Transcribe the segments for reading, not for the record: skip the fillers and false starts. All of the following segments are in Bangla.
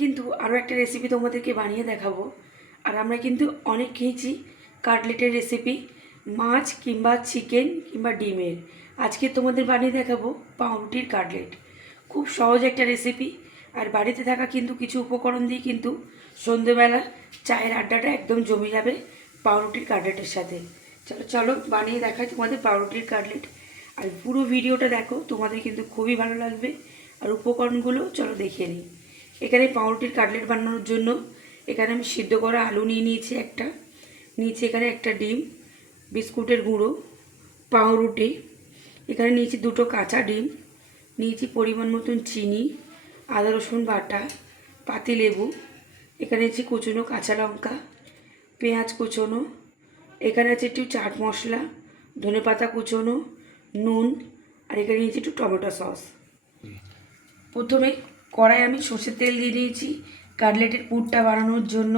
কিন্তু আরও একটা রেসিপি তোমাদেরকে বানিয়ে দেখাবো। আর আমরা কিন্তু অনেক খেয়েছি কাটলেটের রেসিপি, মাছ কিংবা চিকেন কিংবা ডিমের। আজকে তোমাদের বানিয়ে দেখাবো পাউরুটির কাটলেট। খুব সহজ একটা রেসিপি, আর বাড়িতে থাকা কিন্তু কিছু উপকরণ দিয়ে কিন্তু সন্ধেবেলা চায়ের আড্ডাটা একদম জমে যাবে পাউরুটির কাটলেটের সাথে। চলো চলো বানিয়ে দেখাই তোমাদের পাউরুটির কাটলেট। আর পুরো ভিডিওটা দেখো, তোমাদের কিন্তু খুবই ভালো লাগবে। আর উপকরণগুলো চলো দেখিয়ে নিই। এখানে পাউরুটির কাটলেট বানানোর জন্য এখানে আমি সিদ্ধ করা আলু নিয়ে নিয়েছি একটা, নিয়েছি এখানে একটা ডিম, বিস্কুটের গুঁড়ো, পাউরুটি, এখানে নিয়েছি দুটো কাঁচা ডিম, নিয়েছি পরিমাণ মতন চিনি, আদা রসুন বাটা, পাতিলেবু, এখানে নিয়েছি কুচনো কাঁচা লঙ্কা, পেঁয়াজ কুচনো, এখানে আছে একটু চাট মশলা, ধনেপাতা কুচনো, নুন, আর এখানে নিয়েছি একটু টমেটো সস। প্রথমে কড়াই আমি সর্ষের তেল দিয়ে দিয়েছি কাটলেটের পুরটা বানানোর জন্য।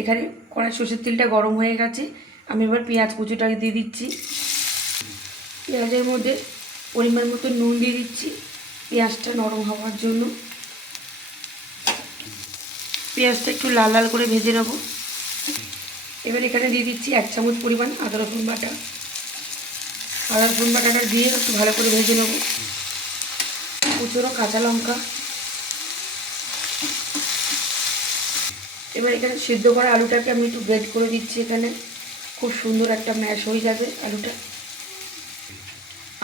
এখানে কড়াই সর্ষের তেলটা গরম হয়ে গেছে, আমি এবার পেঁয়াজ কুচোটাকে দিয়ে দিচ্ছি। পেঁয়াজের মধ্যে পরিমাণ মতো নুন দিয়ে দিচ্ছি পেঁয়াজটা নরম হওয়ার জন্য। পেঁয়াজটা একটু লাল লাল করে ভেজে নেব। এবার এখানে দিয়ে দিচ্ছি 1 চামচ পরিমাণ আদা রসুন বাটা। আদা রসুন বাটাটা দিয়ে একটু ভালো করে ভেজে নেব। কুচনো কাঁচা লঙ্কা, এবার এখানে সিদ্ধ করা আলুটাকে আমি একটু গ্রেট করে দিচ্ছি। এখানে খুব সুন্দর একটা ম্যাশ হয়ে যাবে আলুটা।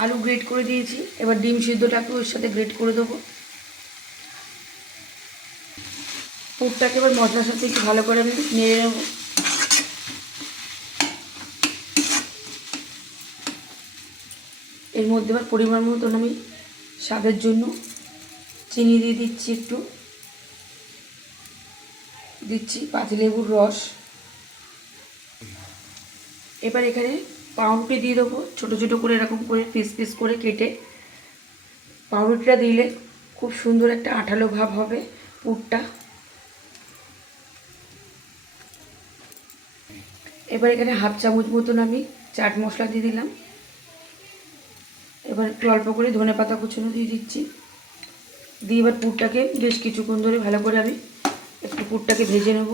আলু গ্রেট করে দিয়েছি, এবার ডিম সিদ্ধটাকে ওর সাথে গ্রেট করে দেবো। পুরটাকে এবার মশলার সাথে একটু ভালো করে আমি নেড়ে নেব। এর মধ্যে এবার পরিমাণ মতন আমি স্বাদের জন্য চিনি দিয়ে দিচ্ছি, একটু দিচ্ছি পাতিলেবুর রস। এবার এখানে পাউরুটি দিয়ে দেবো, ছোটো ছোটো করে এরকম করে পিস পিস করে কেটে। পাউরুটিটা দিলে খুব সুন্দর একটা আঠালো ভাব হবে পুরটা। এবার এখানে 1/2 চামচ মতন আমি চাট মশলা দিয়ে দিলাম। এবার একটু অল্প করে ধনেপাতা কুচনো দিয়ে দিচ্ছি। দিয়ে এবার পুরটাকে বেশ কিছুক্ষণ ধরে ভালো করে আমি একটু পুরটাকে ভেজে নেব।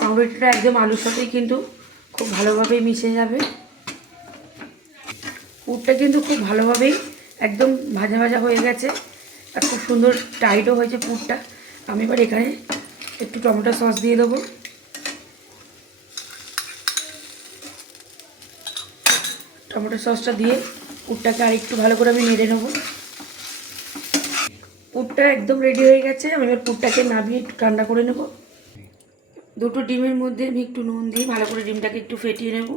পাউরুটিটা একদম আলুর সাথেই কিন্তু খুব ভালোভাবেই মিশে যাবে। পুরটা কিন্তু খুব ভালোভাবেই একদম ভাজা ভাজা হয়ে গেছে, আর খুব সুন্দর টাইটও হয়েছে পুরটা। আমি এবার এখানে একটু টমেটো সস দিয়ে দেবো। টমেটো সসটা দিয়ে পুরটাকে আর একটু ভালো করে আমি নেড়ে নেব। পুরটা একদম রেডি হয়ে গেছে, আমি এবার পুরটাকে নামিয়ে একটু ঠান্ডা করে নেব। দুটো ডিমের মধ্যে আমি একটু নুন দিয়ে ভালো করে ডিমটাকে একটু ফেটিয়ে নেব।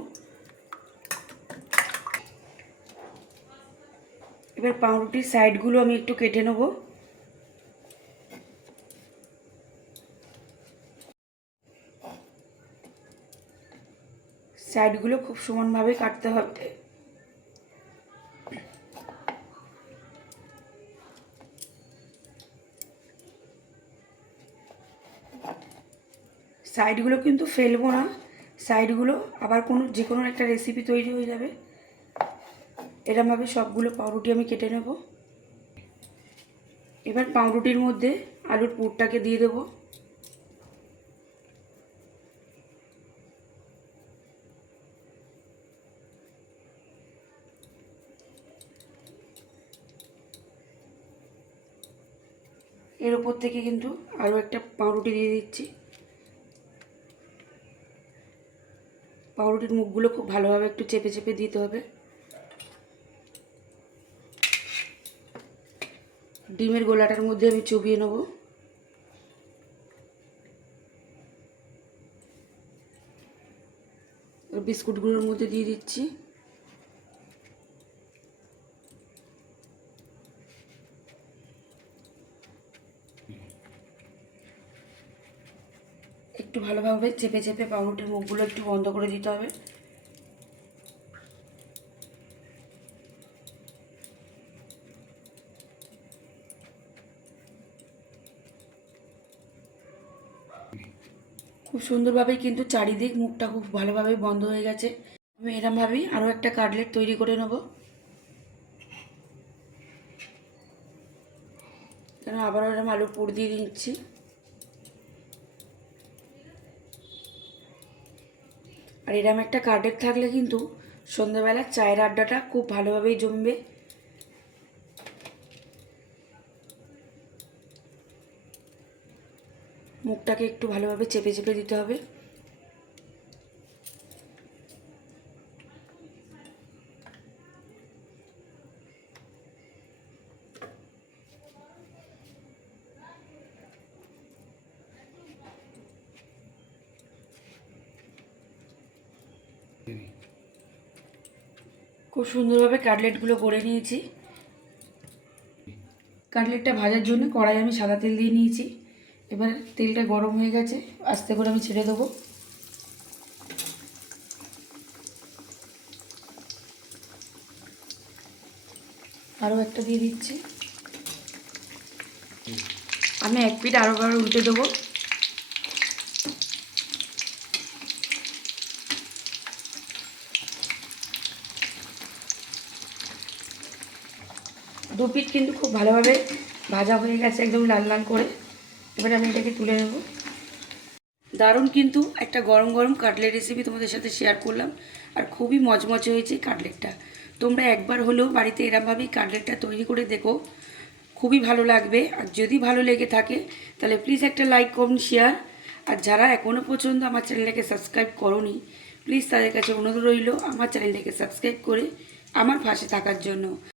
এবার পাউরুটির সাইডগুলো আমি একটু কেটে নেব। সাইডগুলো খুব সমানভাবে কাটতে হবে। সাইডগুলো কিন্তু ফেলবো না, সাইডগুলো আবার যে কোনো একটা রেসিপি তৈরি হয়ে যাবে। এরমভাবে সবগুলো পাউরুটি আমি কেটে নেব। এবার পাউরুটির মধ্যে আলুর পুরটাকে দিয়ে দেবো। এর উপর থেকে কিন্তু আরও একটা পাউরুটি দিয়ে দিচ্ছি। পাউরুটির মুখগুলো খুব ভালোভাবে একটু চেপে চেপে দিতে হবে। ডিমের গোলাটার মধ্যে আমি চুবিয়ে নেব। বিস্কুটগুলোর মধ্যে দিয়ে দিচ্ছি। একটু ভালোভাবে চেপে চেপে পাউরুটির মুখগুলো একটু বন্ধ করে দিতে হবে। খুব সুন্দরভাবেই কিন্তু চারিদিক মুখটা খুব ভালোভাবে বন্ধ হয়ে গেছে। আমি এরমভাবেই আরও একটা কাটলেট তৈরি করে নেব। কেন আবারও এরকম আলুর পুর দিয়ে দিচ্ছি। আর এরকম একটা কাটলেট থাকলে কিন্তু সন্ধ্যাবেলা চায়ের আড্ডাটা খুব ভালোভাবেই জমবে। মুখটাকে একটু ভালোভাবে চেপে চেপে দিতে হবে। খুব সুন্দরভাবে কাটলেটগুলো গড়ে নিয়েছি। কাটলেটটা ভাজার জন্য কড়াই আমি সাদা তেল দিয়ে নিয়েছি। এবার তেলটা গরম হয়ে গেছে, আস্তে করে আমি ছেড়ে দেবো। আরও একটা দিয়ে দিচ্ছি। আমি এক পিঠ আরও উল্টে দেবো। দু পিঠ কিন্তু খুব ভালোভাবে ভাজা হয়ে গেছে, একদম লাল লাল করে। এবার আমি এটাকে তুলে নেব। দারুণ কিন্তু একটা গরম গরম কাটলেট রেসিপি তোমাদের সাথে শেয়ার করলাম, আর খুবই মচমচে হয়েছে কাটলেটটা। তোমরা একবার হলেও বাড়িতে এরমভাবেই কাটলেটটা তৈরি করে দেখো, খুবই ভালো লাগবে। আর যদি ভালো লেগে থাকে তাহলে প্লিজ একটা লাইক, কমেন্ট, শেয়ার। আর যারা এখনও পর্যন্ত আমার চ্যানেলটাকে সাবস্ক্রাইব করোনি, প্লিজ তাদের কাছে অনুরোধ রইল আমার চ্যানেলটাকে সাবস্ক্রাইব করে আমার পাশে থাকার জন্য।